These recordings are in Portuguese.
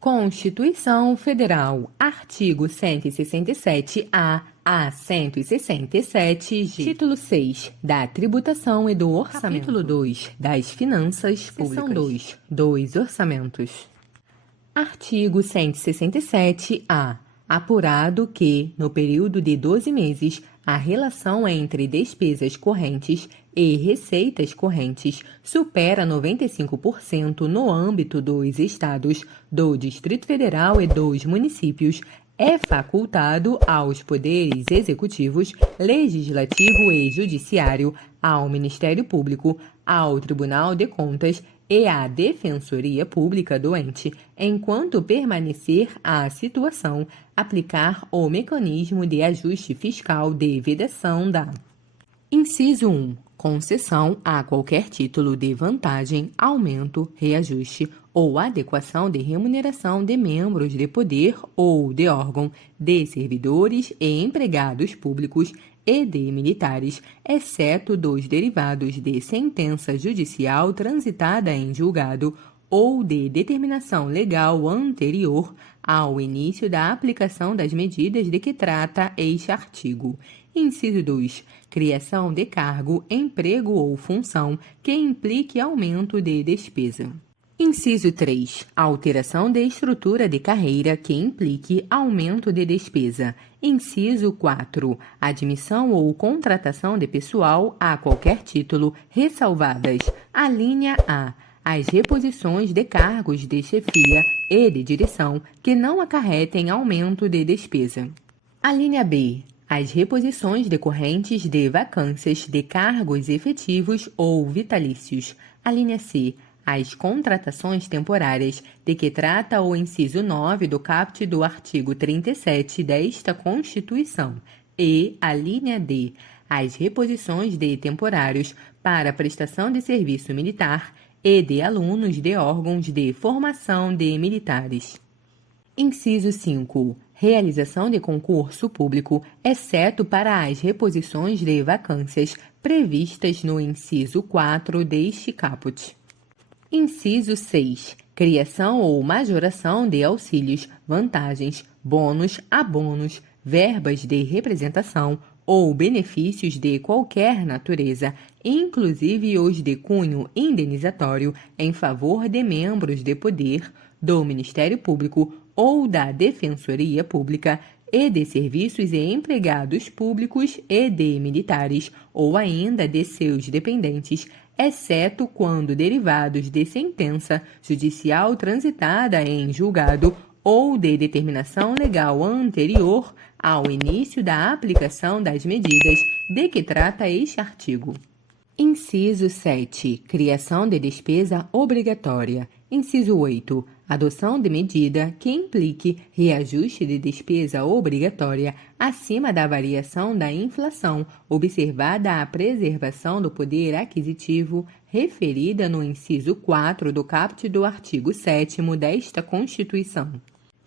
Constituição Federal, artigo 167-A a 167-G. Título 6. Da tributação e do orçamento. Capítulo 2. Das finanças públicas. Seção 2. Dos orçamentos. Artigo 167-A. Apurado que, no período de 12 meses, a relação entre despesas correntes e receitas correntes supera 95% no âmbito dos Estados, do Distrito Federal e dos municípios, é facultado aos poderes executivos, legislativo e judiciário, ao Ministério Público, ao Tribunal de Contas e à Defensoria Pública do ente, enquanto permanecer a situação, aplicar o mecanismo de ajuste fiscal de vedação da. Inciso 1. Concessão a qualquer título de vantagem, aumento, reajuste ou adequação de remuneração de membros de poder ou de órgão, de servidores e empregados públicos e de militares, exceto dos derivados de sentença judicial transitada em julgado ou de determinação legal anterior ao início da aplicação das medidas de que trata este artigo. Inciso 2. Criação de cargo, emprego ou função que implique aumento de despesa. Inciso 3. Alteração de estrutura de carreira que implique aumento de despesa. Inciso 4. Admissão ou contratação de pessoal a qualquer título, ressalvadas: a linha A. As reposições de cargos de chefia e de direção que não acarretem aumento de despesa. A linha B. As reposições decorrentes de vacâncias de cargos efetivos ou vitalícios. A linha C. As contratações temporárias de que trata o inciso 9 do caput do artigo 37 desta Constituição. E a linha D. As reposições de temporários para prestação de serviço militar e de alunos de órgãos de formação de militares. Inciso 5. Realização de concurso público, exceto para as reposições de vacâncias previstas no inciso 4 deste caput. Inciso 6. Criação ou majoração de auxílios, vantagens, bônus, abonos, verbas de representação ou benefícios de qualquer natureza, inclusive os de cunho indenizatório, em favor de membros de poder, do Ministério Público ou da Defensoria Pública, e de serviços e empregados públicos e de militares, ou ainda de seus dependentes, exceto quando derivados de sentença judicial transitada em julgado ou de determinação legal anterior ao início da aplicação das medidas de que trata este artigo. Inciso 7. Criação de despesa obrigatória. Inciso 8. Adoção de medida que implique reajuste de despesa obrigatória acima da variação da inflação, observada a preservação do poder aquisitivo referida no inciso 4 do caput do artigo 7º desta Constituição.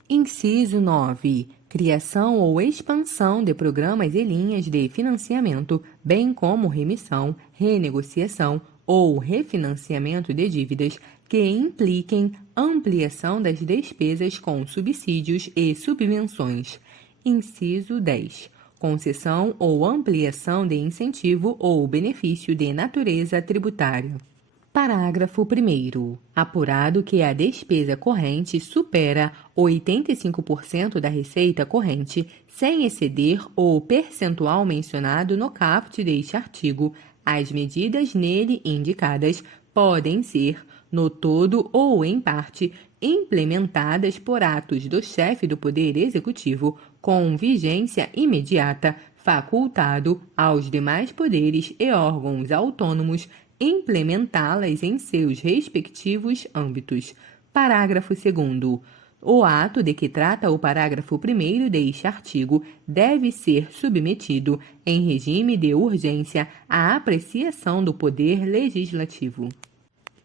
Inciso 9. Criação ou expansão de programas e linhas de financiamento, bem como remissão, renegociação ou refinanciamento de dívidas que impliquem ampliação das despesas com subsídios e subvenções. Inciso 10. Concessão ou ampliação de incentivo ou benefício de natureza tributária. Parágrafo 1º. Apurado que a despesa corrente supera 85% da receita corrente, sem exceder o percentual mencionado no caput deste artigo, as medidas nele indicadas podem ser, no todo ou em parte, implementadas por atos do chefe do Poder Executivo com vigência imediata, facultado aos demais poderes e órgãos autônomos implementá-las em seus respectivos âmbitos. Parágrafo 2º. O ato de que trata o parágrafo 1º deste artigo deve ser submetido, em regime de urgência, à apreciação do Poder Legislativo.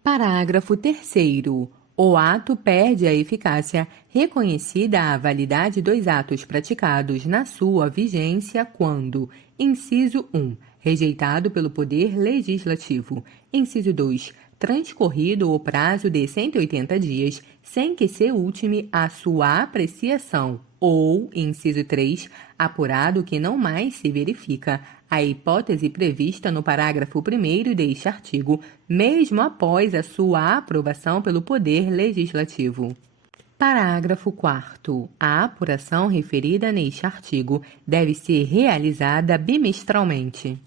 Parágrafo 3º. O ato perde a eficácia, reconhecida a validade dos atos praticados na sua vigência quando: inciso 1. Rejeitado pelo Poder Legislativo. Inciso 2. Transcorrido o prazo de 180 dias, sem que se ultime a sua apreciação, ou, inciso 3, apurado que não mais se verifica a hipótese prevista no parágrafo 1º deste artigo, mesmo após a sua aprovação pelo Poder Legislativo. Parágrafo 4º. A apuração referida neste artigo deve ser realizada bimestralmente.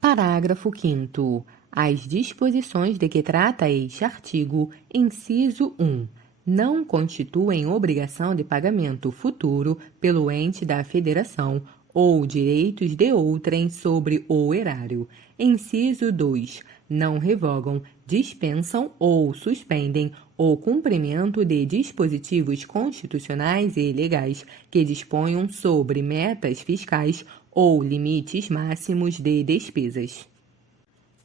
Parágrafo 5º. As disposições de que trata este artigo, inciso 1, não constituem obrigação de pagamento futuro pelo ente da Federação ou direitos de outrem sobre o erário. Inciso 2, não revogam, dispensam ou suspendem o cumprimento de dispositivos constitucionais e legais que disponham sobre metas fiscais ou limites máximos de despesas.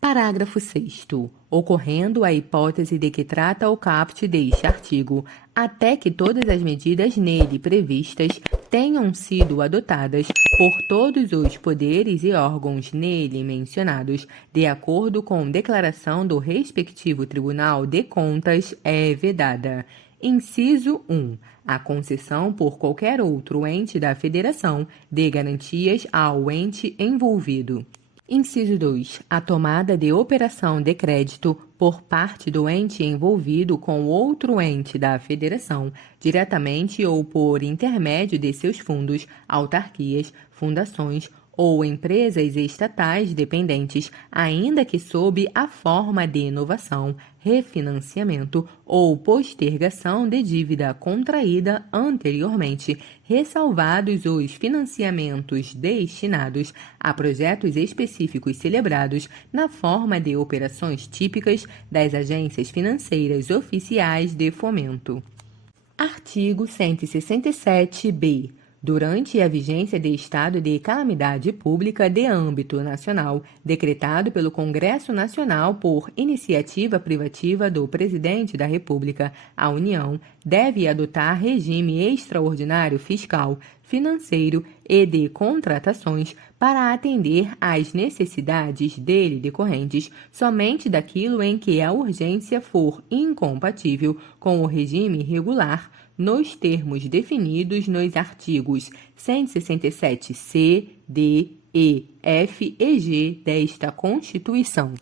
Parágrafo 6º. Ocorrendo a hipótese de que trata o caput deste artigo, até que todas as medidas nele previstas tenham sido adotadas por todos os poderes e órgãos nele mencionados, de acordo com declaração do respectivo Tribunal de Contas, é vedada. Inciso 1. A concessão por qualquer outro ente da Federação de garantias ao ente envolvido. Inciso 2. A tomada de operação de crédito por parte do ente envolvido com outro ente da Federação, diretamente ou por intermédio de seus fundos, autarquias, fundações ou empresas estatais dependentes, ainda que sob a forma de inovação, refinanciamento ou postergação de dívida contraída anteriormente, ressalvados os financiamentos destinados a projetos específicos celebrados na forma de operações típicas das agências financeiras oficiais de fomento. Artigo 167-B. Durante a vigência de estado de calamidade pública de âmbito nacional, decretado pelo Congresso Nacional por iniciativa privativa do Presidente da República, a União deve adotar regime extraordinário fiscal, financeiro e de contratações para atender às necessidades dele decorrentes somente daquilo em que a urgência for incompatível com o regime regular, nos termos definidos nos artigos 167-C, D, E, F e G desta Constituição.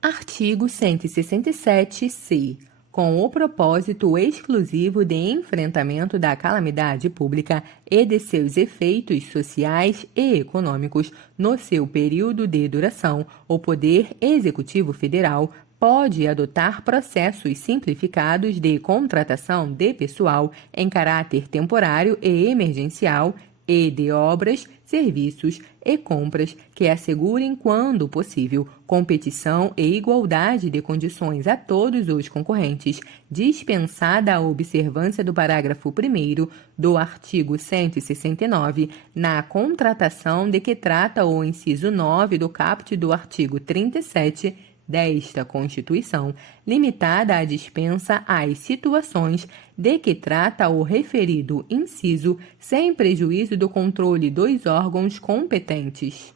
Artigo 167-C. Com o propósito exclusivo de enfrentamento da calamidade pública e de seus efeitos sociais e econômicos no seu período de duração, o Poder Executivo Federal pode adotar processos simplificados de contratação de pessoal em caráter temporário e emergencial e de obras, serviços e compras que assegurem, quando possível, competição e igualdade de condições a todos os concorrentes, dispensada a observância do parágrafo 1º do artigo 169, na contratação de que trata o inciso 9 do caput do artigo 37 desta Constituição, limitada a dispensa às situações de que trata o referido inciso, sem prejuízo do controle dos órgãos competentes.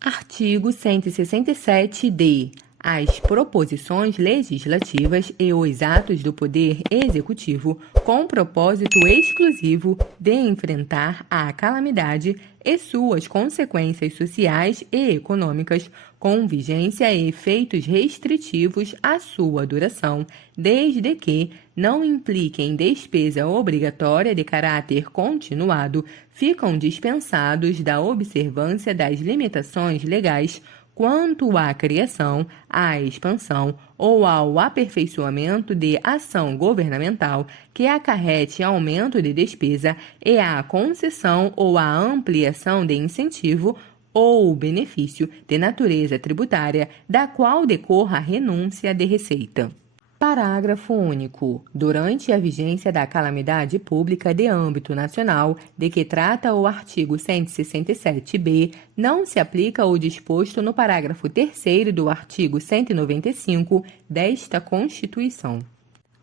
Artigo 167-D. As proposições legislativas e os atos do Poder Executivo, com propósito exclusivo de enfrentar a calamidade e suas consequências sociais e econômicas, com vigência e efeitos restritivos à sua duração, desde que não impliquem despesa obrigatória de caráter continuado, ficam dispensados da observância das limitações legais quanto à criação, à expansão ou ao aperfeiçoamento de ação governamental que acarrete aumento de despesa e à concessão ou à ampliação de incentivo ou benefício de natureza tributária da qual decorra a renúncia de receita. Parágrafo único. Durante a vigência da calamidade pública de âmbito nacional, de que trata o artigo 167-B, não se aplica o disposto no parágrafo 3º do artigo 195 desta Constituição.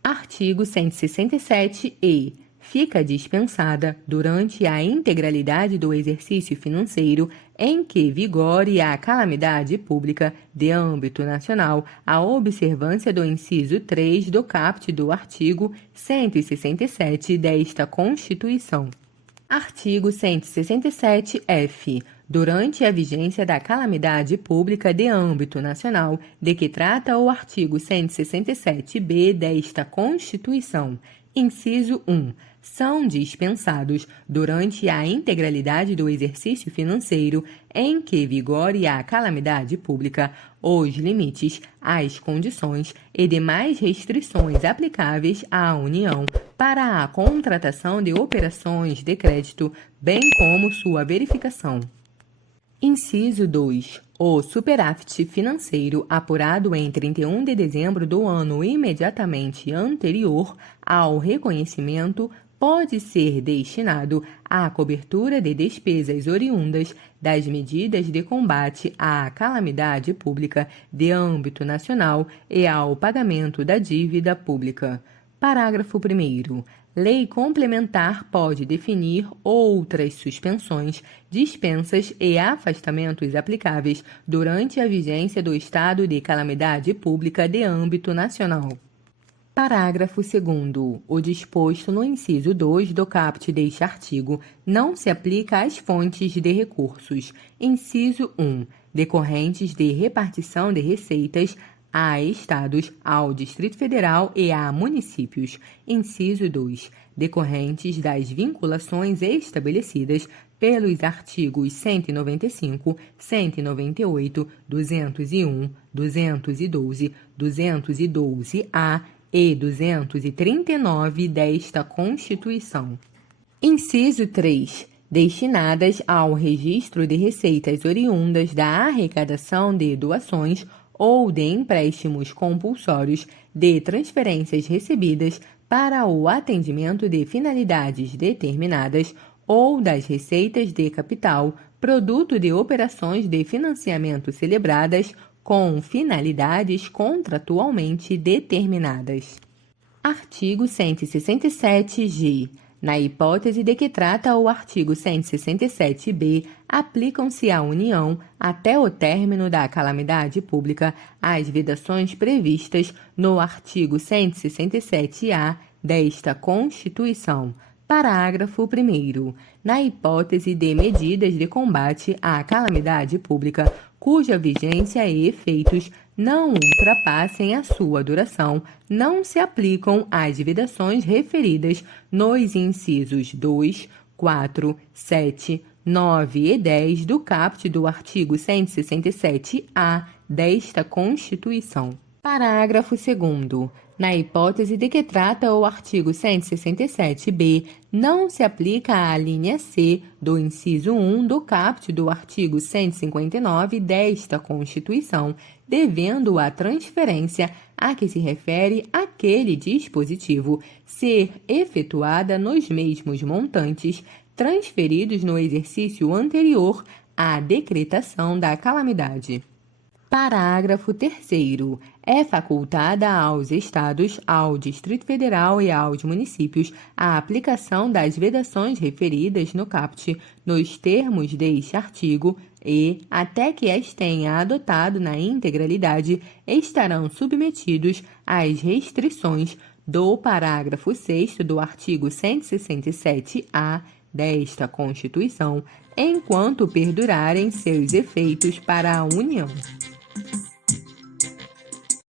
Artigo 167-E. fica dispensada durante a integralidade do exercício financeiro em que vigore a calamidade pública de âmbito nacional a observância do inciso 3 do caput do artigo 167 desta Constituição. Artigo 167-F. Durante a vigência da calamidade pública de âmbito nacional, de que trata o artigo 167-B desta Constituição, inciso 1, são dispensados, durante a integralidade do exercício financeiro em que vigore a calamidade pública, os limites, as condições e demais restrições aplicáveis à União para a contratação de operações de crédito, bem como sua verificação. Inciso 2. O superávit financeiro apurado em 31 de dezembro do ano imediatamente anterior ao reconhecimento pode ser destinado à cobertura de despesas oriundas das medidas de combate à calamidade pública de âmbito nacional e ao pagamento da dívida pública. Parágrafo 1º. Lei complementar pode definir outras suspensões, dispensas e afastamentos aplicáveis durante a vigência do estado de calamidade pública de âmbito nacional. Parágrafo 2º. O disposto no inciso 2 do caput deste artigo não se aplica às fontes de recursos. Inciso 1. Decorrentes de repartição de receitas a estados, ao Distrito Federal e a municípios. Inciso 2. Decorrentes das vinculações estabelecidas pelos artigos 195, 198, 201, 212, 212-A e 239 desta Constituição. Inciso 3. Destinadas ao registro de receitas oriundas da arrecadação de doações ou de empréstimos compulsórios, de transferências recebidas para o atendimento de finalidades determinadas ou das receitas de capital, produto de operações de financiamento celebradas com finalidades contratualmente determinadas. Artigo 167-G. Na hipótese de que trata o artigo 167-B, aplicam-se à União, até o término da calamidade pública, as vedações previstas no artigo 167-A desta Constituição. Parágrafo 1º. Na hipótese de medidas de combate à calamidade pública, cuja vigência e efeitos não ultrapassem a sua duração, não se aplicam as vedações referidas nos incisos 2, 4, 7, 9 e 10 do caput do artigo 167-A desta Constituição. Parágrafo 2º. Na hipótese de que trata o artigo 167-B, não se aplica a linha C do inciso 1 do caput do artigo 159 desta Constituição, devendo a transferência a que se refere aquele dispositivo ser efetuada nos mesmos montantes transferidos no exercício anterior à decretação da calamidade. Parágrafo 3º. É facultada aos Estados, ao Distrito Federal e aos municípios a aplicação das vedações referidas no caput nos termos deste artigo e, até que as tenha adotado na integralidade, estarão submetidos às restrições do parágrafo 6º do artigo 167-A desta Constituição, enquanto perdurarem seus efeitos para a União.